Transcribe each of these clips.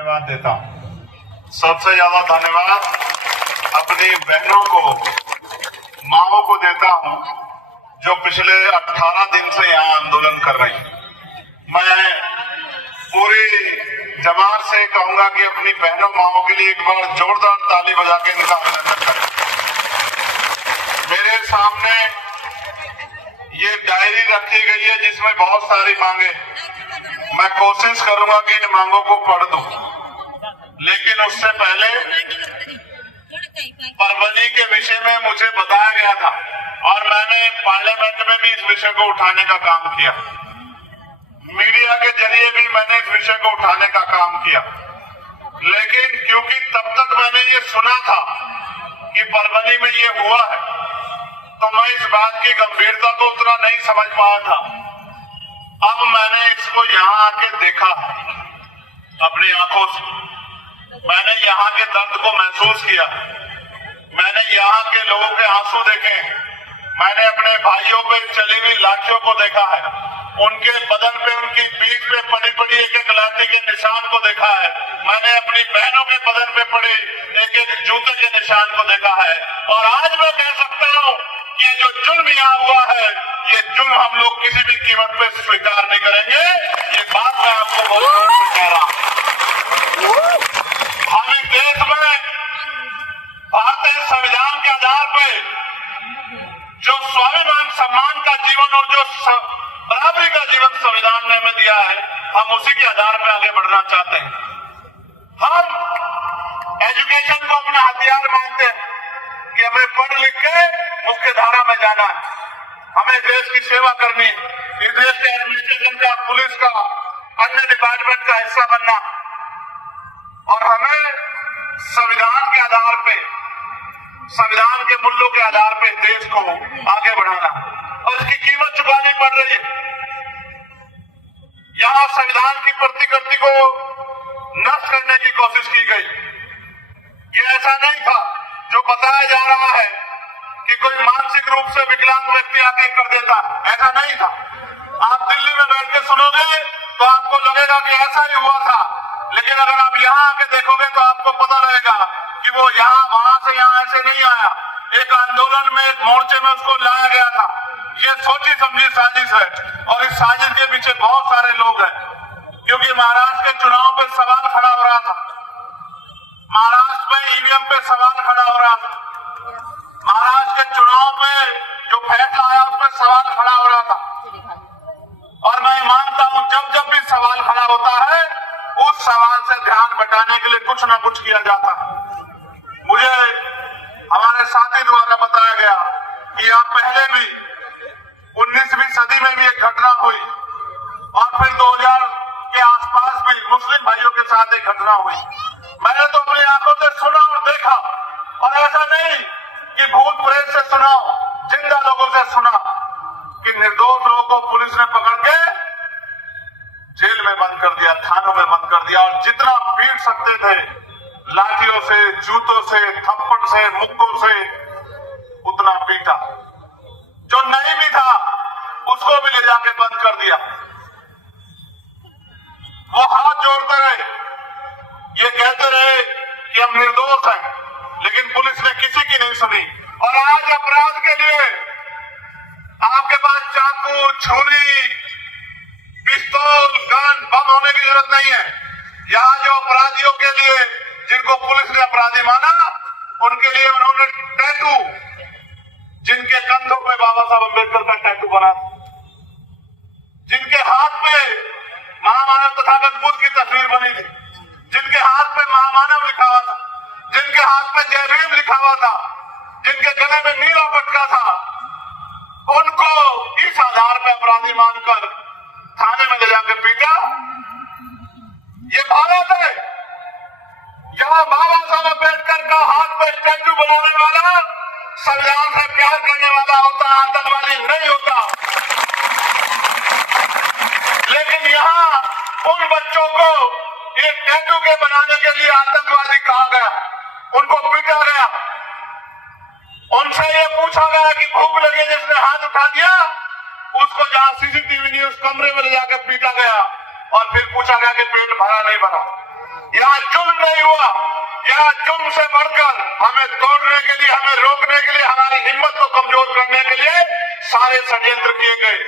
धन्यवाद देता हूँ। सबसे ज्यादा धन्यवाद अपनी बहनों को, माओं को देता हूँ जो पिछले 18 दिन से यहाँ आंदोलन कर रही हैं। मैं पूरी जमात से कहूंगा कि अपनी बहनों माओं के लिए एक बार जोरदार ताली बजा के इनका अभिनंदन करें। मेरे सामने ये डायरी रखी गई है जिसमें बहुत सारी मांगे। मैं कोशिश करूंगा कि इन मांगों को पढ़ दूं, लेकिन उससे पहले परवनी के विषय में मुझे बताया गया था और मैंने पार्लियामेंट में भी इस विषय को उठाने का काम किया, मीडिया के जरिए भी मैंने इस विषय को उठाने का काम किया। लेकिन क्योंकि तब तक मैंने ये सुना था कि परवनी में ये हुआ है, तो मैं इस बात की गंभीरता को उतना नहीं समझ पाया था। अब मैंने इसको यहाँ आके देखा अपनी आंखों से, मैंने यहाँ के दर्द को महसूस किया, मैंने यहाँ के लोगों के आंसू देखे, मैंने अपने भाइयों पे चली हुई लाठियों को देखा है, उनके बदन पे, उनकी पीठ पे पड़ी पड़ी एक एक लाठी के निशान को देखा है, मैंने अपनी बहनों के बदन पे पड़े एक एक जूते के निशान को देखा है। और आज मैं कह सकता हूँ ये जो जुल्म यहाँ हुआ है, ये जुल्म हम लोग किसी भी कीमत पे स्वीकार नहीं करेंगे। ये बात मैं आपको बहुत जोर से कह रहा हूँ। हम इस देश में भारतीय संविधान के आधार पर जो स्वाभिमान सम्मान का जीवन और जो बराबरी का जीवन संविधान ने हमें दिया है, हम उसी के आधार पर आगे बढ़ना चाहते हैं। हम एजुकेशन को अपना हथियार मानते हैं कि हमें पढ़ लिख के मुख्य धारा में जाना है, हमें देश की सेवा करनी, इस देश के एडमिनिस्ट्रेशन का, पुलिस का, अन्य डिपार्टमेंट का हिस्सा बनना, और हमें संविधान के आधार पे, संविधान के मूल्यों के आधार पे देश को आगे बढ़ाना, और इसकी कीमत चुकानी पड़ रही है। यहाँ संविधान की प्रतिकृति को नष्ट करने की कोशिश की गई। ये ऐसा नहीं था जो बताया जा रहा है कि कोई मानसिक रूप से विकलांग व्यक्ति आके कर देता, ऐसा नहीं था। आप दिल्ली में बैठ के सुनोगे तो आपको लगेगा कि ऐसा ही हुआ था, लेकिन अगर आप यहाँ आके देखोगे तो आपको पता रहेगा कि वो यहाँ वहां से यहाँ ऐसे नहीं आया। एक आंदोलन में, एक मोर्चे में उसको लाया गया था। ये सोची समझी साजिश है, और इस साजिश के पीछे बहुत सारे लोग हैं। क्योंकि महाराष्ट्र के चुनाव पे सवाल खड़ा हो रहा था, महाराष्ट्र में ईवीएम पे सवाल खड़ा हो रहा था, महाराष्ट्र के चुनाव में जो फैसला आया उस पर सवाल खड़ा हो रहा था। और मैं मानता हूं जब जब भी सवाल खड़ा होता है, उस सवाल से ध्यान बटाने के लिए कुछ ना कुछ किया जाता है। मुझे हमारे साथी द्वारा बताया गया कि यहाँ पहले भी 19वीं सदी में भी एक घटना हुई, और फिर 2000 के आसपास भी मुस्लिम भाइयों के साथ एक घटना हुई। मैंने तो अपनी आंखों से सुना और देखा, और ऐसा नहीं कि भूत प्रेत से सुना, जिंदा लोगों से सुना कि निर्दोष लोगों को पुलिस ने पकड़ के जेल में बंद कर दिया, थानों में बंद कर दिया, और जितना पीट सकते थे, लाठियों से, जूतों से, थप्पड़ से, मुक्कों से, उतना पीटा। जो नहीं भी था उसको भी ले जाके बंद कर दिया। वो हाथ जोड़ते रहे, ये कहते रहे कि हम निर्दोष हैं, लेकिन पुलिस ने किसी की नहीं सुनी। और आज अपराध के लिए आपके पास चाकू, छुरी, पिस्तौल, गन, बम होने की जरूरत नहीं है। यहाँ जो अपराधियों के लिए, जिनको पुलिस ने अपराधी माना, उनके लिए उन्होंने टैटू, जिनके कंधों पे बाबा साहब अम्बेडकर का टैटू बना, जिनके हाथ पे महामानव तथागत बुद्ध की तस्वीर बनी थी, जिनके हाथ पे महामानव लिखा हुआ था, जिनके हाथ पे जय भीम लिखा हुआ था, जिनके गले में नीला पटका था, उनको इस आधार पर अपराधी मानकर थाने में ले जाकर पीटा। ये भारत है। यहाँ बाबा साहब अम्बेडकर का हाथ पे स्टैचू बनाने वाला संविधान से प्यार करने वाला होता, आतंकवादी नहीं होता। लेकिन यहाँ उन बच्चों को एक टैटू के बनाने के लिए आतंकवादी कहा गया, उनको पीटा गया, उनसे ये पूछा गया कि भूख लगी, जिसने हाथ उठा दिया उसको जहां सीसीटीवी नहीं, उस कमरे में ले जाकर पीटा गया, और फिर पूछा गया कि पेट भरा नहीं भरा। यहाँ जुल्म नहीं हुआ। यहाँ जुल्म से बढ़कर हमें तोड़ने के लिए, हमें रोकने के लिए, हमारी हिम्मत को कमजोर करने के लिए सारे षड्यंत्र किए गए।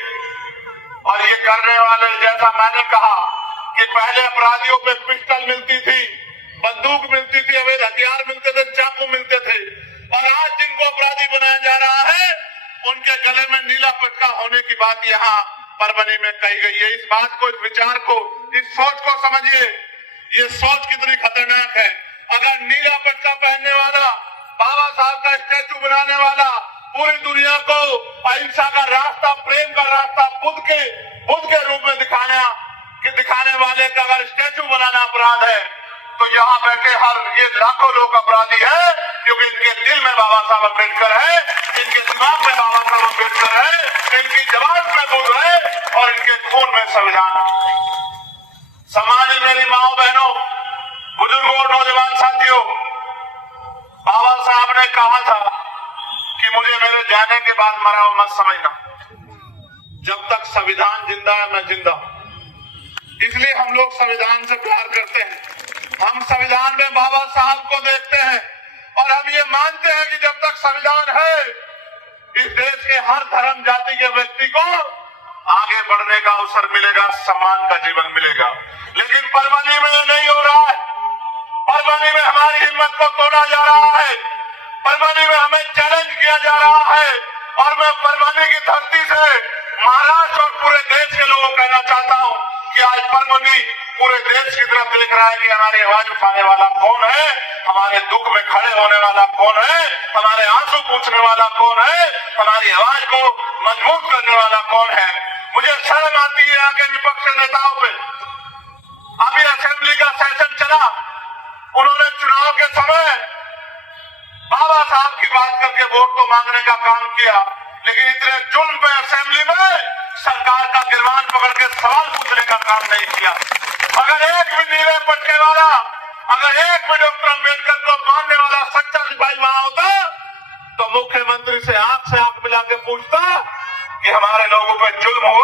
और ये करने वाले, जैसा मैंने कहा कि पहले अपराधियों पे पिस्टल मिलती थी, बंदूक मिलती थी, अवैध हथियार मिलते थे, चाकू मिलते थे, और आज जिनको अपराधी बनाया जा रहा है उनके गले में नीला पटका होने की बात यहाँ परभनी में कही गई है। इस बात को, इस विचार को, इस सोच को समझिए, ये सोच कितनी खतरनाक है। अगर नीला पटका पहनने वाला, बाबा साहब का स्टैचू बनाने वाला, पूरी दुनिया को अहिंसा का रास्ता, प्रेम का रास्ता, बुद्ध के रूप में दिखाने वाले का अगर स्टैचू बनाना अपराध है, तो यहाँ बैठे ये लाखों लोग अपराधी है, क्योंकि इनके दिल में बाबा साहब अम्बेडकर है, इनके दिमाग में बाबा साहब अम्बेडकर है, इनकी जबान में बुद्ध है और इनके खून में संविधान। समाज में मेरी माओ बहनों, बुजुर्गों और नौजवान साथियों, बाबा साहब ने कहा था कि मुझे मेरे जाने के बाद मरा हुआ मत समझना, जब तक संविधान जिंदा है मैं जिंदा हूं। इसलिए हम लोग संविधान से प्यार करते हैं, हम संविधान में बाबा साहब को देखते हैं और हम ये मानते हैं कि जब तक संविधान है इस देश के हर धर्म जाति के व्यक्ति को आगे बढ़ने का अवसर मिलेगा, सम्मान का जीवन मिलेगा। लेकिन परभनी में ये नहीं हो रहा है। परभनी में हमारी हिम्मत को तोड़ा जा रहा है, परभनी में हमें चैलेंज किया जा रहा है। और मैं परभनी की धरती से महाराष्ट्र और पूरे देश के लोगों को कहना चाहता हूं कि आज परभनी पूरे देश की तरफ देख रहा है कि हमारी आवाज उठाने वाला कौन है, हमारे दुख में खड़े होने वाला कौन है, हमारे आंसू पूछने वाला कौन है, हमारी आवाज को मजबूत करने वाला कौन है। मुझे शर्म आती है आगे विपक्ष के नेताओं पे। अभी असेंबली का सेशन चला, उन्होंने चुनाव के समय बाबा साहब की बात करके वोट तो मांगने का काम किया, लेकिन इतने जुल्म पे असेंबली में सरकार का गिरबान पकड़ के सवाल पूछने का काम नहीं किया। अगर एक भी नीले पटके वाला, अगर एक भी डॉक्टर अम्बेडकर को मानने वाला सच्चा सिपाही वहां होता तो मुख्यमंत्री से आंख मिला के पूछता कि हमारे लोगों पर जुल्म हुआ।